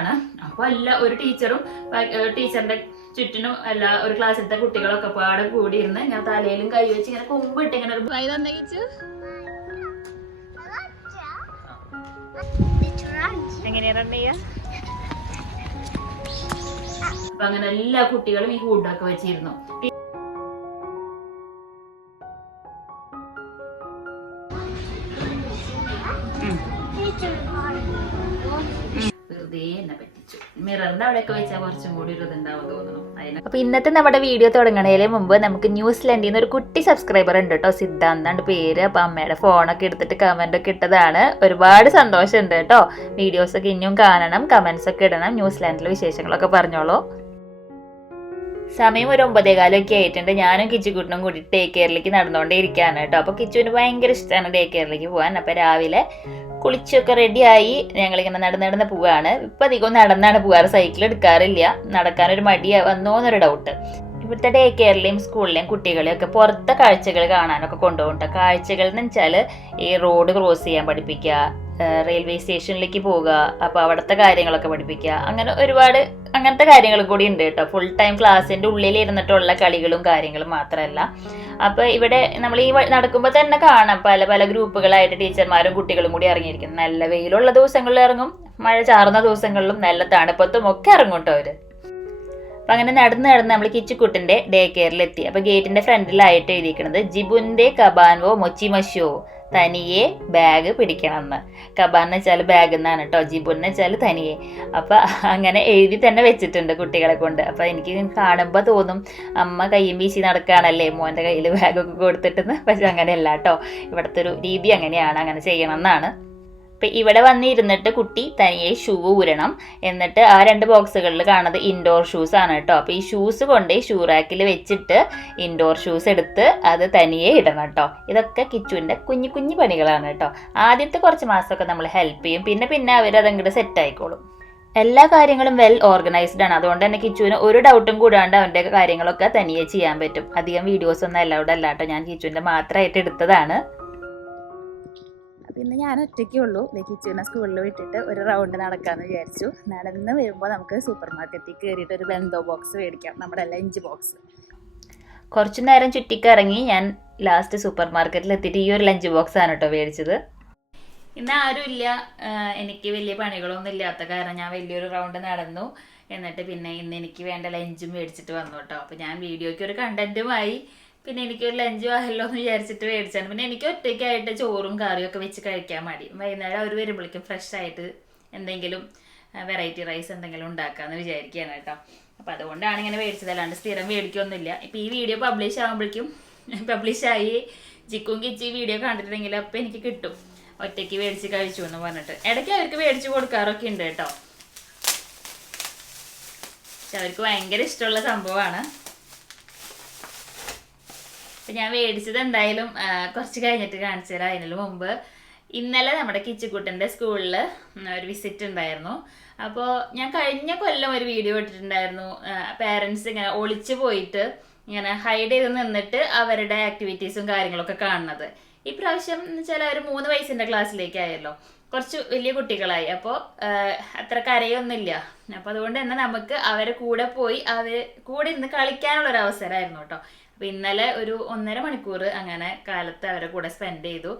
ആണ്. അപ്പൊ എല്ലാ ഒരു ടീച്ചറും ടീച്ചറിന്റെ ചുറ്റിനും എല്ലാ ഒരു ക്ലാസ്സിലത്തെ കുട്ടികളൊക്കെ പാടെ കൂടി ഇരുന്ന് ഞാൻ തലയിലും കൈ വെച്ച് ഇങ്ങനെ കൊമ്പിട്ട് ഇങ്ങനെ ഒരു ഭയ തന്നയിച്ചു എങ്ങനെയാ റൺ ചെയ്യാ? അപ്പൊ അങ്ങനെ എല്ലാ കുട്ടികളും ഈ ഹൂഡൊക്കെ വെച്ചിരുന്നു. ടീച്ചർ മിററിന്റെ അവിടെയൊക്കെ വെച്ചാൽ കുറച്ചും കൂടി ഒരു ഇതുണ്ടാവും തോന്നുന്നു. അപ്പൊ ഇന്നത്തെ നമ്മുടെ വീഡിയോ തുടങ്ങണതിന് മുമ്പ് നമുക്ക് ന്യൂസിലൻഡിൽ നിന്ന് ഒരു കുട്ടി സബ്സ്ക്രൈബർ ഉണ്ട് കേട്ടോ സിദ്ധാന്താണ് പേര്. അപ്പൊ അമ്മയുടെ ഫോണൊക്കെ എടുത്തിട്ട് കമന്റ് ഒക്കെ ഇട്ടതാണ്. ഒരുപാട് സന്തോഷമുണ്ട് കേട്ടോ. വീഡിയോസ് ഒക്കെ ഇനിയും കാണണം കമന്റ്സ് ഒക്കെ ഇടണം ന്യൂസിലാൻഡിലെ വിശേഷങ്ങളൊക്കെ പറഞ്ഞോളൂ. സമയം ഒരു ഒമ്പതേകാലമൊക്കെ ആയിട്ടുണ്ട്. ഞാനും കിച്ചുകുട്ടനും കൂടി ഡേ കെയറിലേക്ക് നടന്നുകൊണ്ടേ ഇരിക്കുകയാണ് കേട്ടോ. അപ്പൊ കിച്ചുവിന് ഭയങ്കര ഇഷ്ടമാണ് ഡേ കെയറിലേക്ക് പോകാൻ. അപ്പൊ രാവിലെ കുളിച്ചൊക്കെ റെഡിയായി ഞങ്ങളിങ്ങനെ നടന്ന് നടന്ന് പോവാണ്. ഇപ്പൊ അധികം നടന്നാണ് പോവാറ്. സൈക്കിൾ എടുക്കാറില്ല. നടക്കാനൊരു മടി വന്നോന്നൊരു ഡൗട്ട് ഇവിടുത്തെ ഡേ കെയറിലെയും സ്കൂളിലെയും കുട്ടികളെയും ഒക്കെ പുറത്തെ കാഴ്ചകൾ കാണാനൊക്കെ കൊണ്ടുപോകണ്ട കാഴ്ചകൾ എന്ന് വെച്ചാൽ ഈ റോഡ് ക്രോസ് ചെയ്യാൻ പഠിപ്പിക്കുക റെയിൽവേ സ്റ്റേഷനിലേക്ക് പോവുക അപ്പോൾ അവിടുത്തെ കാര്യങ്ങളൊക്കെ പഠിപ്പിക്കുക. അങ്ങനെ ഒരുപാട് അങ്ങനത്തെ കാര്യങ്ങൾ കൂടി ഉണ്ട് കേട്ടോ. ഫുൾ ടൈം ക്ലാസ്സിന്റെ ഉള്ളിൽ ഇരുന്നിട്ടുള്ള കളികളും കാര്യങ്ങളും മാത്രമല്ല. അപ്പോൾ ഇവിടെ നമ്മൾ ഈ നടക്കുമ്പോൾ തന്നെ കാണാം. പല പല ഗ്രൂപ്പുകളായിട്ട് ടീച്ചർമാരും കുട്ടികളും കൂടി ഇറങ്ങിയിരിക്കുന്നു നല്ല വെയിലുള്ള ദിവസങ്ങളിൽ ഇറങ്ങും മഴ ചാറുന്ന ദിവസങ്ങളിലും നല്ല തണുപ്പത്തും ഒക്കെ ഇറങ്ങും കേട്ടോ അവർ അപ്പം അങ്ങനെ നടന്ന് നടന്ന് നമ്മൾ കിച്ചുക്കുട്ടിന്റെ ഡേ കെയറിലെത്തി എത്തി. ഗേറ്റിന്റെ ഫ്രണ്ടിലായിട്ട് എഴുതിയിരിക്കുന്നത് ജിബുന്റെ കബാൻവോ മൊച്ചിമഷോ തനിയെ ബാഗ് പിടിക്കണം എന്ന് കബാൻ എന്ന് വെച്ചാൽ ബാഗ് എന്നാണ് കേട്ടോ ജിബുന്ന് വെച്ചാൽ തനിയെ. അപ്പൊ അങ്ങനെ എഴുതി തന്നെ വെച്ചിട്ടുണ്ട് കുട്ടികളെ കൊണ്ട്. അപ്പൊ എനിക്ക് കാണുമ്പോൾ തോന്നും അമ്മ കയ്യും വീശി നടക്കുകയാണല്ലേ മോന്റെ കയ്യിൽ ബാഗൊക്കെ കൊടുത്തിട്ടെന്ന്. പക്ഷെ അങ്ങനെയല്ല കേട്ടോ ഇവിടുത്തെ ഒരു രീതി അങ്ങനെയാണ്. അങ്ങനെ ചെയ്യണം എന്നാണ് ഇപ്പം ഇവിടെ വന്നിരുന്നിട്ട് കുട്ടി തനിയെ ഷൂ ഊരണം. എന്നിട്ട് ആ രണ്ട് ബോക്സുകളിൽ കാണുന്നത് ഇൻഡോർ ഷൂസ് ആണ് കേട്ടോ. അപ്പോൾ ഈ ഷൂസ് കൊണ്ട് ഷൂ റാക്കിൽ വെച്ചിട്ട് ഇൻഡോർ ഷൂസ് എടുത്ത് അത് തനിയെ ഇടണം കേട്ടോ. ഇതൊക്കെ കിച്ചുവിന്റെ കുഞ്ഞു കുഞ്ഞു പണികളാണ് കേട്ടോ. ആദ്യത്തെ കുറച്ച് മാസമൊക്കെ നമ്മൾ ഹെൽപ്പ് ചെയ്യും. പിന്നെ പിന്നെ അവർ അതങ്ങോട്ട് സെറ്റ് ആയിക്കോളും. എല്ലാ കാര്യങ്ങളും വെൽ ഓർഗനൈസ്ഡ് ആണ്. അതുകൊണ്ട് തന്നെ കിച്ചുവിന് ഒരു ഡൗട്ടും കൂടാണ്ട് അവന്റെ കാര്യങ്ങളൊക്കെ തനിയെ ചെയ്യാൻ പറ്റും. അധികം വീഡിയോസ് ഒന്നും അല്ലൗഡ് അല്ല കേട്ടോ. ഞാൻ കിച്ചുവിന്റെ മാത്രമായിട്ട് എടുത്തതാണ്. അപ്പം ഇന്ന് ഞാൻ ഒറ്റയ്ക്കേ ഉള്ളൂ. ദേ കിച്ചുവിനെ സ്കൂളിൽ വിട്ടിട്ട് ഒരു റൗണ്ട് നടക്കാമെന്ന് വിചാരിച്ചു. നടന്ന് വരുമ്പോൾ നമുക്ക് സൂപ്പർ മാർക്കറ്റിൽ കയറിയിട്ട് ഒരു ബെന്തോ ബോക്സ് മേടിക്കാം. നമ്മുടെ ലഞ്ച് ബോക്സ് കുറച്ചു നേരം ചുറ്റിക്കിറങ്ങി ഞാൻ ലാസ്റ്റ് സൂപ്പർ മാർക്കറ്റിൽ എത്തിയിട്ട് ഈ ഒരു ലഞ്ച് ബോക്സ് ആണ് കേട്ടോ മേടിച്ചത്. ഇന്ന് ആരുമില്ല എനിക്ക് വലിയ പണികളൊന്നും ഇല്ലാത്ത കാരണം ഞാൻ വലിയൊരു റൗണ്ട് നടന്നു. എന്നിട്ട് പിന്നെ ഇന്ന് എനിക്ക് വേണ്ട ലഞ്ചും മേടിച്ചിട്ട് വന്നു കേട്ടോ അപ്പോൾ ഞാൻ വീഡിയോയ്ക്ക് ഒരു കണ്ടന്റുമായി പിന്നെ എനിക്ക് ഒരു ലഞ്ച് വാഹല്ലോ എന്ന് വിചാരിച്ചിട്ട് മേടിച്ചാണ് പിന്നെ എനിക്ക് ഒറ്റയ്ക്കായിട്ട് ചോറും കറിയും ഒക്കെ വെച്ച് കഴിക്കാൻ മടി. വൈകുന്നേരം അവർ വരുമ്പോഴേക്കും ഫ്രഷ് ആയിട്ട് എന്തെങ്കിലും വെറൈറ്റി റൈസ് എന്തെങ്കിലും ഉണ്ടാക്കാന്ന് വിചാരിക്കുകയാണ് കേട്ടോ. അപ്പൊ അതുകൊണ്ടാണ് ഇങ്ങനെ മേടിച്ചത്. അല്ലാണ്ട് സ്ഥിരം മേടിക്കൊന്നുമില്ല. ഇപ്പൊ ഈ വീഡിയോ പബ്ലിഷ് ആകുമ്പോഴേക്കും പബ്ലിഷ് ആയി. ചിക്കും കിച്ചി വീഡിയോ കണ്ടിട്ടുണ്ടെങ്കിൽ അപ്പൊ എനിക്ക് കിട്ടും. ഒറ്റയ്ക്ക് മേടിച്ച് കഴിച്ചു എന്ന് പറഞ്ഞിട്ട്. ഇടയ്ക്ക് അവർക്ക് മേടിച്ച് കൊടുക്കാറൊക്കെ ഉണ്ട് കേട്ടോ. പക്ഷെ അവർക്ക് ഭയങ്കര ഇഷ്ടമുള്ള സംഭവമാണ്. അപ്പൊ ഞാൻ മേടിച്ചത് എന്തായാലും കുറച്ച് കഴിഞ്ഞിട്ട് കാണിച്ചു തരാം അതിന് മുമ്പ്. ഇന്നലെ നമ്മുടെ കിച്ചുക്കുട്ടന്റെ സ്കൂളിൽ ഒരു വിസിറ്റ് ഉണ്ടായിരുന്നു. അപ്പോൾ ഞാൻ കഴിഞ്ഞ കൊല്ലം ഒരു വീഡിയോ ഇട്ടിട്ടുണ്ടായിരുന്നു. പേരൻസ് ഇങ്ങനെ ഒളിച്ചു പോയിട്ട് ഇങ്ങനെ ഹൈഡ് ചെയ്ത് നിന്നിട്ട് അവരുടെ ആക്ടിവിറ്റീസും കാര്യങ്ങളൊക്കെ കാണുന്നത്. ഈ പ്രാവശ്യം എന്ന് വെച്ചാൽ ഒരു മൂന്ന് വയസ്സിന്റെ ക്ലാസ്സിലേക്കായല്ലോ കുറച്ച് വലിയ കുട്ടികളായി. അപ്പോൾ അത്ര കരയൊന്നുമില്ല. അപ്പോൾ അതുകൊണ്ട് തന്നെ നമുക്ക് അവരെ കൂടെ പോയി അവർ കൂടെ ഇരുന്ന് കളിക്കാനുള്ള ഒരു അവസരമായിരുന്നു കേട്ടോ. അപ്പൊ ഇന്നലെ ഒരു ഒന്നര മണിക്കൂർ അങ്ങനെ കാലത്ത് അവരുടെ കൂടെ സ്പെൻഡ് ചെയ്തു.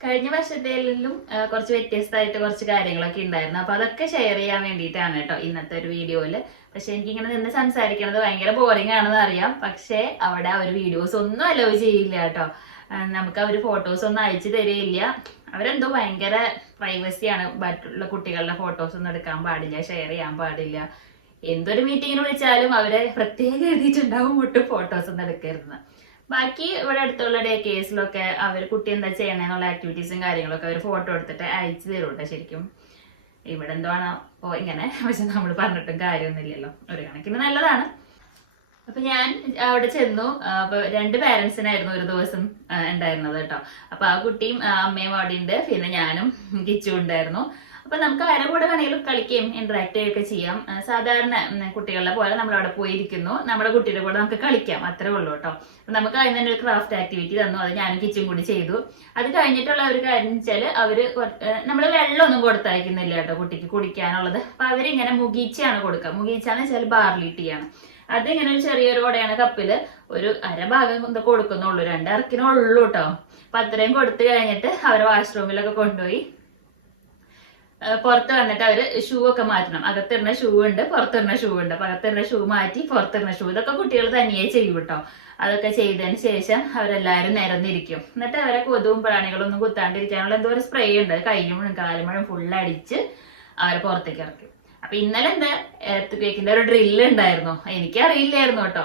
കഴിഞ്ഞ വർഷത്തേലും കുറച്ച് വ്യത്യസ്തമായിട്ട് കുറച്ച് കാര്യങ്ങളൊക്കെ ഉണ്ടായിരുന്നു. അപ്പൊ അതൊക്കെ ഷെയർ ചെയ്യാൻ വേണ്ടിയിട്ടാണ് കേട്ടോ ഇന്നത്തെ ഒരു വീഡിയോയിൽ. പക്ഷെ എനിക്കിങ്ങനെ നിന്ന് സംസാരിക്കുന്നത് ഭയങ്കര ബോറിംഗ് ആണെന്ന് അറിയാം. പക്ഷേ അവിടെ അവർ വീഡിയോസ് ഒന്നും അലോ ചെയ്യില്ല കേട്ടോ. നമുക്ക് അവർ ഫോട്ടോസ് ഒന്നും അയച്ചു തരികയില്ല. അവരെന്തോ ഭയങ്കര പ്രൈവസിയാണ് മറ്റുള്ള കുട്ടികളുടെ ഫോട്ടോസ് ഒന്നും എടുക്കാൻ പാടില്ല ഷെയർ ചെയ്യാൻ പാടില്ല. എന്തൊരു മീറ്റിങ്ങിന് വിളിച്ചാലും അവരെ പ്രത്യേകം എഴുതിയിട്ടുണ്ടാവും മുട്ട് ഫോട്ടോസ് ഒന്നും എടുക്കരുതെന്ന്. ബാക്കി ഇവിടെ അടുത്തുള്ള ഡേ കേസിലൊക്കെ അവർ കുട്ടി എന്താ ചെയ്യണമെന്നുള്ള ആക്ടിവിറ്റീസും കാര്യങ്ങളൊക്കെ അവർ ഫോട്ടോ എടുത്തിട്ട് അയച്ചു തരും ശരിക്കും. ഇവിടെ എന്തോ ആണ്? ഓ ഇങ്ങനെ. പക്ഷെ നമ്മൾ പറഞ്ഞിട്ടും കാര്യമൊന്നുമില്ലല്ലോ ഒരു കണക്കിന് നല്ലതാണ്. അപ്പൊ ഞാൻ അവിടെ ചെന്നു. അപ്പൊ രണ്ട് പാരന്റ്സിനായിരുന്നു ഒരു ദിവസം ഉണ്ടായിരുന്നത് കേട്ടോ. അപ്പൊ ആ കുട്ടിയും അമ്മയും അവിടെ ഉണ്ട്. പിന്നെ ഞാനും കിച്ചു ഉണ്ടായിരുന്നു. അപ്പൊ നമുക്ക് ആരുടെ കൂടെ വേണമെങ്കിലും കളിക്കുകയും ഇന്ററാക്ട് ചെയ്യുകയൊക്കെ ചെയ്യാം. സാധാരണ കുട്ടികളുടെ പോലെ നമ്മൾ അവിടെ പോയിരിക്കുന്നു. നമ്മുടെ കുട്ടിയുടെ കൂടെ നമുക്ക് കളിക്കാം. അത്രേ ഉള്ളൂ കേട്ടോ. നമുക്ക് അതിന് തന്നെ ഒരു ക്രാഫ്റ്റ് ആക്ടിവിറ്റി തന്നു. അത് ഞാനും കിച്ചും കൂടി ചെയ്തു. അത് കഴിഞ്ഞിട്ടുള്ള ഒരു കാര്യം വെച്ചാൽ അവർ നമ്മൾ വെള്ളമൊന്നും കൊടുത്തയക്കുന്നില്ല കേട്ടോ കുട്ടിക്ക് കുടിക്കാനുള്ളത്. അപ്പൊ അവരിങ്ങനെ മുഗീച്ചയാണ് കൊടുക്കുക മുഗീച്ചാന്ന് വെച്ചാൽ ബാർലി ടീ ആണ്. അതിങ്ങനെ ഒരു ചെറിയൊരു കൊടയാണ് കപ്പിൽ. ഒരു അരഭാഗം കൊടുക്കുന്നുള്ളൂ. രണ്ടരക്കിനുള്ളൂ കേട്ടോ. അപ്പൊ അത്രയും കൊടുത്തു കഴിഞ്ഞിട്ട് അവരെ വാഷ്റൂമിലൊക്കെ കൊണ്ടുപോയി. പുറത്ത് വന്നിട്ട് അവർ ഷൂ ഒക്കെ മാറ്റണം. അകത്തിരുന്ന ഷൂ ഉണ്ട് പുറത്തിരുന്ന ഷൂ ഉണ്ട്. അപ്പൊ അകത്തിരുന്ന ഷൂ മാറ്റി പുറത്തിരുന്ന ഷൂ ഇതൊക്കെ കുട്ടികൾ തനിയെ ചെയ്യും കേട്ടോ അതൊക്കെ ചെയ്തതിന് ശേഷം അവരെല്ലാരും നിരന്നിരിക്കും. എന്നിട്ട് അവരെ കൊതുവും പ്രാണികളൊന്നും കുത്താണ്ടിരിക്കാനുള്ള എന്തോ ഒരു സ്പ്രേ ഉണ്ട്. കയ്യും കാലും മുഴുവൻ ഫുൾ അടിച്ച് അവരെ പുറത്തേക്ക് ഇറക്കും. അപ്പൊ ഇന്നലെ എന്താ എർത്ത് കേക്കിന്റെ ഒരു ഡ്രില്ല് ഉണ്ടായിരുന്നു. എനിക്കറിയില്ലായിരുന്നു കേട്ടോ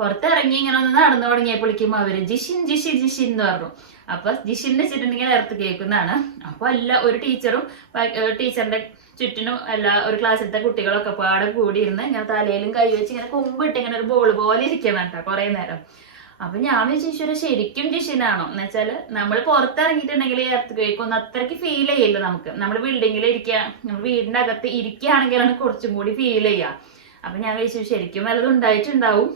പുറത്തിറങ്ങി ഇങ്ങനെ ഒന്ന് നടന്നു തുടങ്ങിയപ്പോഴേക്കും അവർ ജിഷിൻ ജിഷി ജിഷിൻ എന്ന് പറഞ്ഞു. അപ്പൊ ജിഷിൻ വെച്ചിട്ടുണ്ടെങ്കിൽ എർത്ത് കേൾക്കുന്നതാണ്. അപ്പൊ എല്ലാ ഒരു ടീച്ചറും ടീച്ചറിന്റെ ചുറ്റിനും എല്ലാ ഒരു ക്ലാസ്സിലത്തെ കുട്ടികളൊക്കെ പാടെ കൂടിയിരുന്ന് ഇങ്ങനെ തലയിലും കൈ വെച്ച് ഇങ്ങനെ കൊമ്പിട്ട് ഇങ്ങനെ ഒരു ബോൾ പോലെ ഇരിക്കണം കേട്ടോ കുറെ നേരം. അപ്പൊ ഞാൻ വിചാരിച്ചു ശരിക്കും ജിഷിനാണോ? എന്ന് വെച്ചാൽ നമ്മൾ പുറത്തിറങ്ങിയിട്ടുണ്ടെങ്കിൽ എർത്ത് കേൾക്കൊന്നും അത്രയ്ക്ക് ഫീൽ ചെയ്യില്ല നമുക്ക്. നമ്മൾ ബിൽഡിങ്ങിൽ ഇരിക്കുക നമ്മൾ വീടിന്റെ അകത്ത് ഇരിക്കുകയാണെങ്കിലാണ് കുറച്ചും കൂടി ഫീൽ ചെയ്യുക. അപ്പൊ ഞാൻ വിചാരിച്ചു ശരിക്കും വല്ലതും ഉണ്ടായിട്ടുണ്ടാവും.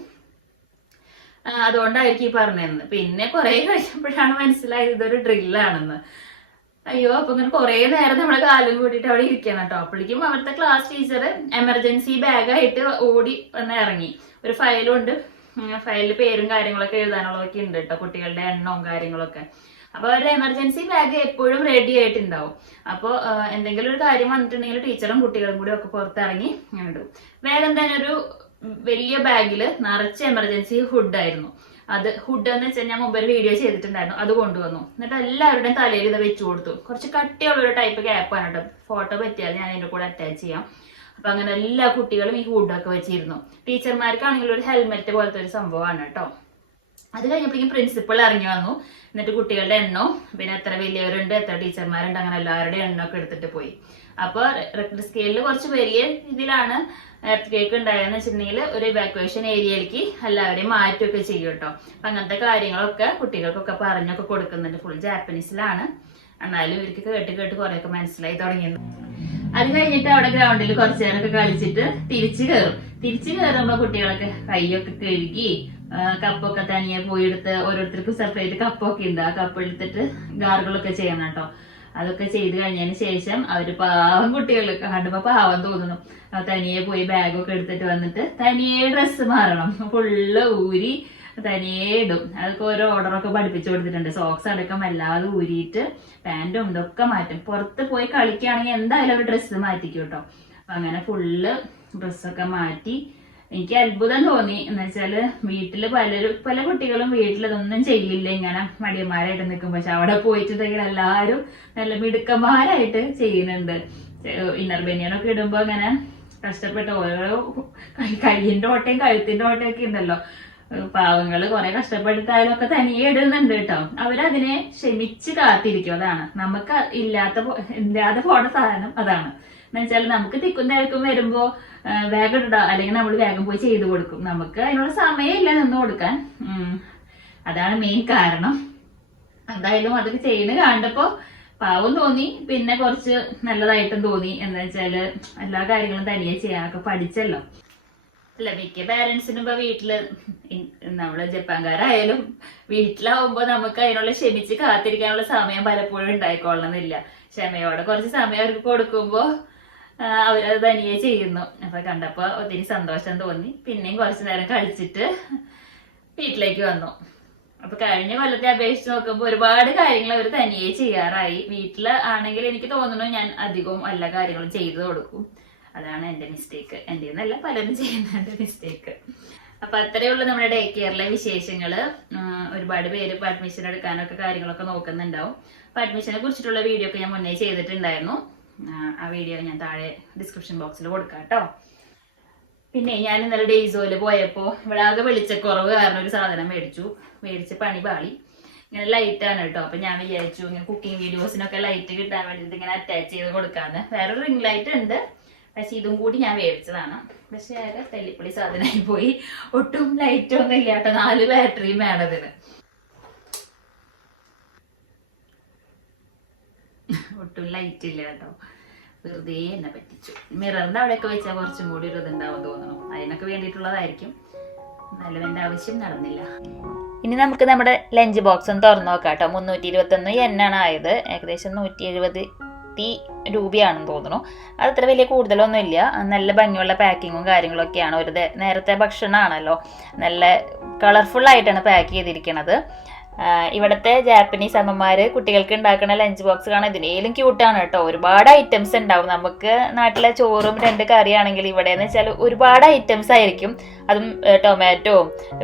അതുകൊണ്ടായിരിക്കും ഈ പറഞ്ഞതെന്ന് പിന്നെ കുറെ കഴിച്ചപ്പോഴാണ് മനസ്സിലായത് ഇതൊരു ഡ്രില്ലാണെന്ന് അയ്യോ അപ്പൊ ഇങ്ങനെ കുറെ നേരം നമ്മളെ കാലും കൂട്ടിയിട്ട് അവിടെ ഇരിക്കണം കേട്ടോ. അപ്പോഴേക്കും അവിടുത്തെ ക്ലാസ് ടീച്ചർ എമർജൻസി ബാഗായിട്ട് ഓടി വന്ന് ഇറങ്ങി. ഒരു ഫയലും ഉണ്ട്. ഫയലിൽ പേരും കാര്യങ്ങളൊക്കെ എഴുതാനുള്ളതൊക്കെ ഉണ്ട് കേട്ടോ കുട്ടികളുടെ എണ്ണവും കാര്യങ്ങളൊക്കെ. അപ്പൊ അവരുടെ എമർജൻസി ബാഗ് എപ്പോഴും റെഡി ആയിട്ടുണ്ടാവും. അപ്പോൾ എന്തെങ്കിലും ഒരു കാര്യം വന്നിട്ടുണ്ടെങ്കിൽ ടീച്ചറും കുട്ടികളും കൂടി ഒക്കെ പുറത്തിറങ്ങി ഇടും. വേഗം തന്നെ ഒരു വലിയ ബാഗിൽ നിറച്ച് എമർജൻസി ഹുഡ് ആയിരുന്നു. അത് ഹുഡ് എന്ന് വെച്ചാൽ ഞാൻ മുമ്പ് ഒരു വീഡിയോ ചെയ്തിട്ടുണ്ടായിരുന്നു. അത് കൊണ്ടുവന്നു. എന്നിട്ട് എല്ലാവരുടെയും തലയിൽ ഇത് വെച്ചു കൊടുത്തു. കുറച്ച് കട്ടിയുള്ള ഒരു ടൈപ്പ് ക്യാപ്പാണ് കേട്ടോ. ഫോട്ടോ പറ്റിയാൽ ഞാൻ അതിന്റെ കൂടെ അറ്റാച്ച് ചെയ്യാം. അപ്പൊ അങ്ങനെ എല്ലാ കുട്ടികളും ഈ ഹുഡൊക്കെ വെച്ചിരുന്നു. ടീച്ചർമാർക്കാണെങ്കിൽ ഒരു ഹെൽമെറ്റ് പോലത്തെ ഒരു സംഭവമാണ് കേട്ടോ. അത് കഴിഞ്ഞപ്പോഴേക്കും പ്രിൻസിപ്പൾ ഇറങ്ങി വന്നു. എന്നിട്ട് കുട്ടികളുടെ എണ്ണവും പിന്നെ എത്ര വലിയവരുണ്ട് എത്ര ടീച്ചർമാരുണ്ട് അങ്ങനെ എല്ലാവരുടെയും എണ്ണമൊക്കെ എടുത്തിട്ട് പോയി. അപ്പൊ റെക്ടർ സ്കെയിലിൽ കുറച്ച് വലിയ ഇതിലാണ് എർത്ത് കേക്ക് ഉണ്ടായെന്ന് വെച്ചിട്ടുണ്ടെങ്കിൽ ഒരു ഇവാക്വേഷൻ ഏരിയയിലേക്ക് എല്ലാവരെയും മാറ്റുകയൊക്കെ ചെയ്യും കേട്ടോ. അപ്പൊ അങ്ങനത്തെ കാര്യങ്ങളൊക്കെ കുട്ടികൾക്കൊക്കെ പറഞ്ഞൊക്കെ കൊടുക്കുന്നുണ്ട്. ഫുൾ ജാപ്പനീസിലാണ് എന്നാലും ഇവർക്ക് കേട്ട് കേട്ട് കുറെയൊക്കെ മനസ്സിലായി തുടങ്ങിയത്. അത് കഴിഞ്ഞിട്ട് അവിടെ ഗ്രൗണ്ടിൽ കുറച്ചു നേരമൊക്കെ കളിച്ചിട്ട് തിരിച്ചു കയറും. തിരിച്ചു കയറുമ്പോ കുട്ടികളൊക്കെ കൈയൊക്കെ കഴുകി കപ്പൊക്കെ തനിയെ പോയി എടുത്ത് ഓരോരുത്തർക്കും സെപ്പറേറ്റ് കപ്പൊക്കെ ഉണ്ട്. ആ കപ്പ് എടുത്തിട്ട് ഗാർഗിളൊക്കെ ചെയ്യണം കേട്ടോ. അതൊക്കെ ചെയ്ത് കഴിഞ്ഞതിന് ശേഷം അവർ പാവം കുട്ടികൾ കണ്ടപ്പോ പാവം തോന്നുന്നു. തനിയെ പോയി ബാഗൊക്കെ എടുത്തിട്ട് വന്നിട്ട് തനിയെ ഡ്രസ്സ് മാറണം. ഫുള്ള് ഊരി തനിയെ ഇടും. അതൊക്കെ ഓരോ ഓർഡറൊക്കെ പഠിപ്പിച്ചു കൊടുത്തിട്ടുണ്ട്. സോക്സ് അടക്കം അല്ലാതെ ഊരിയിട്ട് പാന്റും ഇതൊക്കെ മാറ്റും. പുറത്ത് പോയി കളിക്കുകയാണെങ്കിൽ എന്തായാലും അവർ ഡ്രസ്സ് മാറ്റിക്കും കേട്ടോ. അങ്ങനെ ഫുള്ള് ഡ്രസ്സൊക്കെ മാറ്റി എനിക്ക് അത്ഭുതം തോന്നി. എന്ന് വെച്ചാൽ വീട്ടിൽ പലരും പല കുട്ടികളും വീട്ടിലതൊന്നും ചെയ്യില്ല. ഇങ്ങനെ മടിയന്മാരായിട്ട് നിൽക്കും പക്ഷെ അവിടെ പോയിട്ടുണ്ടെങ്കിൽ എല്ലാവരും നല്ല മിടുക്കന്മാരായിട്ട് ചെയ്യുന്നുണ്ട്. ഇന്നർ ബനിയനൊക്കെ ഇടുമ്പോ അങ്ങനെ കഷ്ടപ്പെട്ട് ഓരോ കയ്യിന്റെ ഓട്ടയും കഴുത്തിന്റെ ഓട്ടയും ഒക്കെ ഉണ്ടല്ലോ. പാവങ്ങൾ കുറെ കഷ്ടപ്പെടുത്തായാലും ഒക്കെ തനിയെ ഇടുന്നുണ്ട് കേട്ടോ. അവരതിനെ ക്ഷമിച്ച് കാത്തിരിക്കും. അതാണ്. നമുക്ക് ഇല്ലാത്ത ഇല്ലാതെ പോണ സാധനം അതാണ്. എന്നുവെച്ചാൽ നമുക്ക് തിക്കും തിരക്കും വരുമ്പോ വേഗം ഇടാ അല്ലെങ്കിൽ നമ്മൾ വേഗം പോയി ചെയ്തു കൊടുക്കും. നമുക്ക് അതിനുള്ള സമയമില്ല നിന്ന് കൊടുക്കാൻ. അതാണ് മെയിൻ കാരണം. എന്തായാലും അതൊക്കെ ചെയ്യുന്ന കണ്ടപ്പോ പാവം തോന്നി. പിന്നെ കുറച്ച് നല്ലതായിട്ടും തോന്നി. എന്താ വെച്ചാൽ എല്ലാ കാര്യങ്ങളും തനിയെ ചെയ്യാനൊക്കെ പഠിച്ചല്ലോ. അല്ല മിക്ക പാരന്റ്സിനും ഇപ്പൊ വീട്ടിൽ നമ്മൾ ജപ്പാൻകാരായാലും വീട്ടിലാവുമ്പോ നമുക്ക് അതിനുള്ള ക്ഷമിച്ച് കാത്തിരിക്കാനുള്ള സമയം പലപ്പോഴും ഉണ്ടായിക്കൊള്ളണമെന്നില്ല ക്ഷമയോടെ കുറച്ച് സമയം അവർക്ക് കൊടുക്കുമ്പോ അവരത് തനിയെ ചെയ്യുന്നു. അപ്പൊ കണ്ടപ്പോ ഒത്തിരി സന്തോഷം തോന്നി. പിന്നെയും കുറച്ചു നേരം കളിച്ചിട്ട് വീട്ടിലേക്ക് വന്നു. അപ്പൊ കഴിഞ്ഞ കൊല്ലത്തെ അപേക്ഷിച്ച് നോക്കുമ്പോൾ ഒരുപാട് കാര്യങ്ങൾ അവർ തനിയെ ചെയ്യാറായി. വീട്ടിൽ ആണെങ്കിൽ എനിക്ക് തോന്നുന്നു ഞാൻ അധികവും എല്ലാ കാര്യങ്ങളും ചെയ്തു കൊടുക്കും. അതാണ് എന്റെ മിസ്റ്റേക്ക് എന്റെ എന്നല്ല പലരും ചെയ്യുന്നുണ്ട് മിസ്റ്റേക്ക് അപ്പൊ അത്രയേ ഉള്ളൂ നമ്മുടെ ഡേ കെയറിലെ വിശേഷങ്ങൾ. ഒരുപാട് പേര് ഇപ്പൊ അഡ്മിഷൻ എടുക്കാനൊക്കെ കാര്യങ്ങളൊക്കെ നോക്കുന്നുണ്ടാവും. അപ്പൊ അഡ്മിഷനെ കുറിച്ചിട്ടുള്ള വീഡിയോ ഒക്കെ ഞാൻ മുന്നേ ചെയ്തിട്ടുണ്ടായിരുന്നു. ആ, വീഡിയോ ഞാൻ താഴെ ഡിസ്ക്രിപ്ഷൻ ബോക്സിൽ കൊടുക്കാം കേട്ടോ പിന്നെ ഞാൻ ഇന്നലെ ഡേയ്സോയിൽ പോയപ്പോൾ ഇവിടെ ആകെ വെളിച്ചക്കുറവ് കാരണം ഒരു സാധനം മേടിച്ചു. മേടിച്ച് പണി പാളി. ഇങ്ങനെ ലൈറ്റാണ് കേട്ടോ അപ്പം ഞാൻ വിചാരിച്ചു ഇങ്ങനെ കുക്കിംഗ് വീഡിയോസിനൊക്കെ ലൈറ്റ് കിട്ടാൻ വേണ്ടിയിട്ട് ഇങ്ങനെ അറ്റാച്ച് ചെയ്ത് കൊടുക്കാമെന്ന് വേറെ റിംഗ് ലൈറ്റ് ഉണ്ട്. പക്ഷേ ഇതും കൂടി ഞാൻ മേടിച്ചതാണ് പക്ഷെ അയാൾ തല്ലിപ്പൊളി സാധനമായി പോയി. ഒട്ടും ലൈറ്റൊന്നും ഇല്ല കേട്ടോ നാല് ബാറ്ററിയും വേണം ഒട്ടും ലൈറ്റ് ഇല്ല കേട്ടോ. വെറുതെ എന്നെ പറ്റിച്ചു. മിററിന്റെ അവിടെയൊക്കെ വെച്ചാൽ കുറച്ചും കൂടി ഒരു ഇതുണ്ടാവും തോന്നുന്നു. അതിനൊക്കെ വേണ്ടിയിട്ടുള്ളതായിരിക്കും. എന്നാലും എന്റെ ആവശ്യം നടന്നില്ല. ഇനി നമുക്ക് നമ്മുടെ ലഞ്ച് ബോക്സ് ഒന്ന് തുറന്നു നോക്കാം കേട്ടോ. മുന്നൂറ്റി ഇരുപത്തൊന്ന് എണ്ണാണ് ആയത്. ഏകദേശം നൂറ്റി എഴുപത് ടി രൂപയാണെന്ന് തോന്നുന്നു. അത് അത്ര വലിയ കൂടുതലൊന്നും ഇല്ല. നല്ല ഭംഗിയുള്ള പാക്കിങ്ങും കാര്യങ്ങളൊക്കെയാണ്. ഒരു നേരത്തെ ഭക്ഷണമാണല്ലോ നല്ല കളർഫുൾ ആയിട്ടാണ് പാക്ക് ചെയ്തിരിക്കുന്നത് ഇവിടുത്തെ ജാപ്പനീസ് അമ്മമാര് കുട്ടികൾക്ക് ഉണ്ടാക്കുന്ന ലഞ്ച് ബോക്സ് കാണാൻ ഇതിനേലും ക്യൂട്ടാണ് കേട്ടോ. ഒരുപാട് ഐറ്റംസ് ഉണ്ടാവും. നമുക്ക് നാട്ടിലെ ചോറും രണ്ട് കറിയാണെങ്കിൽ ഇവിടെ എന്ന് വെച്ചാൽ ഒരുപാട് ഐറ്റംസ് ആയിരിക്കും. അതും ടൊമാറ്റോ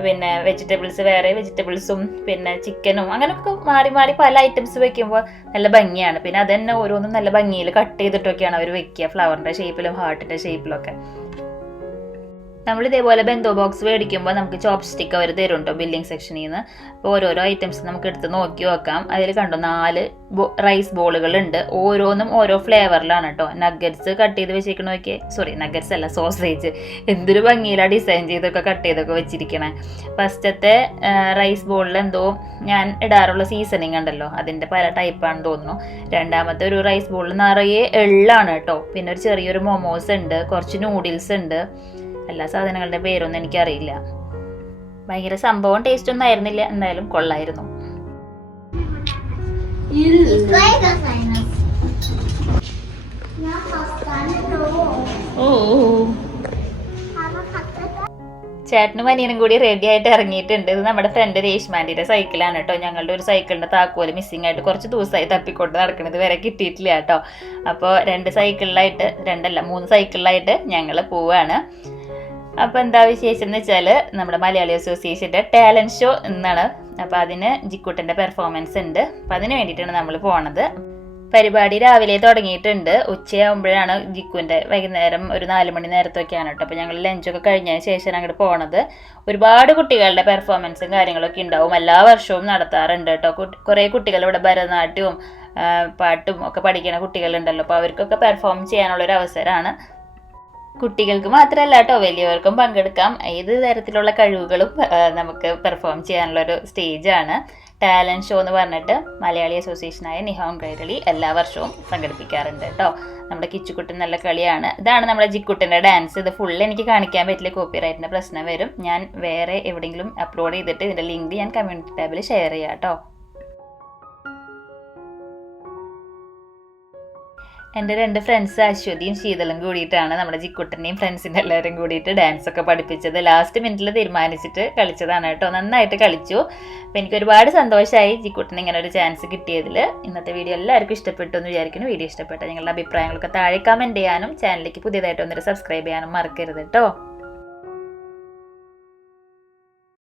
പിന്നെ വെജിറ്റബിൾസ് വേറെ വെജിറ്റബിൾസും പിന്നെ ചിക്കനും അങ്ങനെയൊക്കെ മാറി മാറി പല ഐറ്റംസ് വെക്കുമ്പോൾ നല്ല ഭംഗിയാണ്. പിന്നെ അത് തന്നെ ഓരോന്നും നല്ല ഭംഗിയിൽ കട്ട് ചെയ്തിട്ടൊക്കെയാണ് അവർ വെക്കുക. ഫ്ലവറിന്റെ ഷേപ്പിലും ഹാർട്ടിന്റെ ഷേപ്പിലും ഒക്കെ. നമ്മൾ ഇതേപോലെ ബെന്തോ ബോക്സ് മേടിക്കുമ്പോൾ നമുക്ക് ചോപ്പ് സ്റ്റിക്ക് അവർ തരും കേട്ടോ ബില്ലിംഗ് സെക്ഷനിൽ നിന്ന് അപ്പോൾ ഓരോരോ ഐറ്റംസ് നമുക്ക് എടുത്ത് നോക്കി വെക്കാം. അതിൽ കണ്ടോ നാല് റൈസ് ബോളുകൾ ഉണ്ട് ഓരോന്നും ഓരോ ഫ്ലേവറിലാണ് കേട്ടോ നഗറ്റ്സ് കട്ട് ചെയ്ത് വെച്ചിരിക്കണ നോക്കിയേ. സോറി നഗറ്റ്സ് അല്ല സോസേജ് എന്തൊരു ഭംഗിയിലാണ് ഡിസൈൻ ചെയ്തൊക്കെ കട്ട് ചെയ്തൊക്കെ വെച്ചിരിക്കണേ. ഫസ്റ്റത്തെ റൈസ് ബോളിൽ എന്തോ ഞാൻ ഇടാറുള്ള സീസണിങ് ഉണ്ടല്ലോ. അതിന്റെ പല ടൈപ്പാണെന്ന് തോന്നുന്നു. രണ്ടാമത്തെ ഒരു റൈസ് ബോളിൽ നിറയെ എള്ളാണ് കേട്ടോ പിന്നെ ഒരു ചെറിയൊരു മൊമോസ് ഉണ്ട്. കുറച്ച് നൂഡിൽസ് ഉണ്ട്. എല്ലാ സാധനങ്ങളുടെ പേരൊന്നും എനിക്കറിയില്ല. ഭയങ്കര സംഭവം ടേസ്റ്റ് ഒന്നും ആയിരുന്നില്ല. എന്തായാലും കൊള്ളായിരുന്നു. ചേട്ടനും അനിയനും കൂടി റെഡി ആയിട്ട് ഇറങ്ങിയിട്ടുണ്ട്. ഇത് നമ്മുടെ ഫ്രണ്ട് രേഷ്മാന്റെ സൈക്കിളാണ് കേട്ടോ. ഞങ്ങളുടെ ഒരു സൈക്കിളിന്റെ താക്കോൽ മിസ്സിംഗ് ആയിട്ട് കുറച്ച് ദിവസമായി തപ്പിക്കൊണ്ട് നടക്കുന്നത് വരെ കിട്ടിയിട്ടില്ല കേട്ടോ. അപ്പോൾ രണ്ട് സൈക്കിളിലായിട്ട് രണ്ടല്ല മൂന്ന് സൈക്കിളിലായിട്ട് ഞങ്ങൾ പോവാണ്. അപ്പോൾ എന്താ വിശേഷം എന്ന് വെച്ചാൽ നമ്മുടെ മലയാളി അസോസിയേഷന്റെ ടാലന്റ് ഷോ എന്നാണ് അപ്പോൾ അതിന് ജിക്കുട്ടന്റെ പെർഫോമൻസ് ഉണ്ട്. അപ്പോൾ അതിന് വേണ്ടിയിട്ടാണ് നമ്മൾ പോണത്. പരിപാടി രാവിലെ തുടങ്ങിയിട്ടുണ്ട്. ഉച്ചയാകുമ്പോഴാണ് ജിക്കുവിന്റെ വൈകുന്നേരം ഒരു നാല് മണി നേരത്തൊക്കെയാണ് കേട്ടോ. അപ്പോൾ ഞങ്ങൾ ലഞ്ചൊക്കെ കഴിഞ്ഞതിന് ശേഷം അങ്ങോട്ട് പോണത്. ഒരുപാട് കുട്ടികളുടെ പെർഫോമൻസും കാര്യങ്ങളൊക്കെ ഉണ്ടാവും. എല്ലാ വർഷവും നടത്താറുണ്ട് കുട്ടി- കുറേ കുട്ടികൾ ഇവിടെ ഭരതനാട്യവും പാട്ടും ഒക്കെ പഠിക്കുന്ന കുട്ടികളുണ്ടല്ലോ. അപ്പോൾ അവർക്കൊക്കെ പെർഫോം ചെയ്യാനുള്ളൊരു അവസരമാണ്. കുട്ടികൾക്ക് മാത്രമല്ല കേട്ടോ വലിയവർക്കും പങ്കെടുക്കാം. ഏത് തരത്തിലുള്ള കഴിവുകളും നമുക്ക് പെർഫോം ചെയ്യാനുള്ള ഒരു സ്റ്റേജാണ് ടാലന്റ് ഷോ എന്ന് പറഞ്ഞിട്ട് മലയാളി അസോസിയേഷനായ നിഹോം കൈരളി എല്ലാ വർഷവും സംഘടിപ്പിക്കാറുണ്ട് കേട്ടോ. നമ്മുടെ കിച്ചുക്കുട്ടൻ നല്ല കളിയാണ്. ഇതാണ് നമ്മുടെ ജിക്കുട്ടന്റെ ഡാൻസ് ഇത് ഫുൾ എനിക്ക് കാണിക്കാൻ പറ്റില്ല കോപ്പിറൈറ്റിന്റെ പ്രശ്നം വരും. ഞാൻ വേറെ എവിടെയെങ്കിലും അപ്ലോഡ് ചെയ്തിട്ട് ഇതിന്റെ ലിങ്ക് ഞാൻ കമ്മ്യൂണിറ്റി ടാബിൽ ഷെയർ ചെയ്യാം കേട്ടോ. എന്റെ രണ്ട് ഫ്രണ്ട്സ് അശ്വതിയും ശീതളും കൂടിയിട്ടാണ് നമ്മുടെ ജിക്കുട്ടനെയും ഫ്രണ്ട്സിന്റെ എല്ലാവരും കൂടിയിട്ട് ഡാൻസ് ഒക്കെ പഠിപ്പിച്ചത്. ലാസ്റ്റ് മിനിറ്റിൽ തീരുമാനിച്ചിട്ട് കളിച്ചതാണ് കേട്ടോ. നന്നായിട്ട് കളിച്ചു. അപ്പോൾ എനിക്ക് ഒരുപാട് സന്തോഷമായി ജിക്കുട്ടന് ഇങ്ങനെ ഒരു ചാൻസ് കിട്ടിയതിൽ. ഇന്നത്തെ വീഡിയോ എല്ലാവർക്കും ഇഷ്ടപ്പെട്ടു എന്ന് വിചാരിക്കുന്നു. വീഡിയോ ഇഷ്ടപ്പെട്ട നിങ്ങളുടെ അഭിപ്രായങ്ങളൊക്കെ താഴെ കമന്റ് ചെയ്യാനും ചാനലിലേക്ക് പുതിയതായിട്ട് വന്നിട്ട് സബ്സ്ക്രൈബ് ചെയ്യാനും മറക്കരുത് കേട്ടോ.